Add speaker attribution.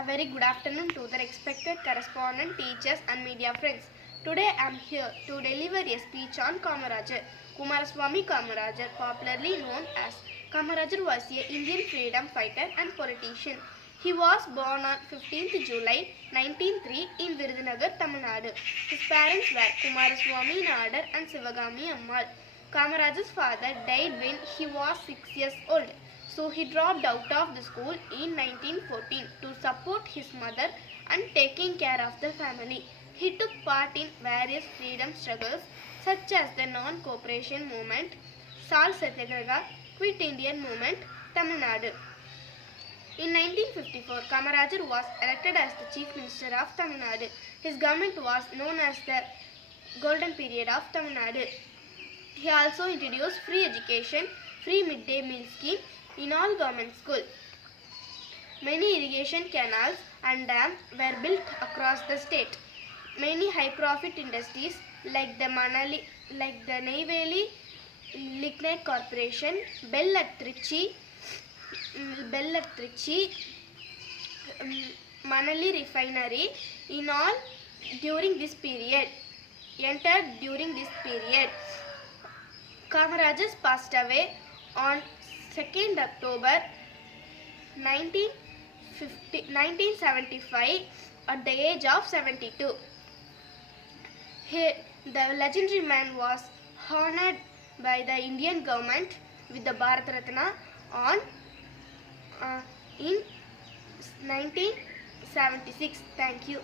Speaker 1: A very good afternoon to the respected correspondent, teachers, and media friends. Today I am here to deliver a speech on Kamarajar. Kumaraswamy Kamarajar, popularly known as Kamarajar, was a Indian freedom fighter and politician. He was born on 15th July 1903 in Virudhunagar, Tamil Nadu. His parents were Kumaraswamy Nadar and Sivagami Ammal. Kamarajar's father died when he was 6 years old. So he dropped out of the school in 1914 to support his mother and taking care of the family. He took part in various freedom struggles such as the non-cooperation movement, Salt Satyagraha, Quit Indian movement, Tamil Nadu. In 1954, Kamarajar was elected as the Chief Minister of Tamil Nadu. His government was known as the Golden Period of Tamil Nadu. He also introduced free education, free midday meal scheme in all government schools. Many irrigation canals and dams were built across the state. Many high-profit industries like the Manali, like the Neyveli Lignite Corporation, Bell Trichy, mm, Bell Trichy, um, Manali Refinery, in all during this period, entered during this period. Kamarajas passed away on 2nd October 1950, 1975 at the age of 72. He, the legendary man was honored by the Indian government with the Bharat Ratna on uh, in 1976. Thank you.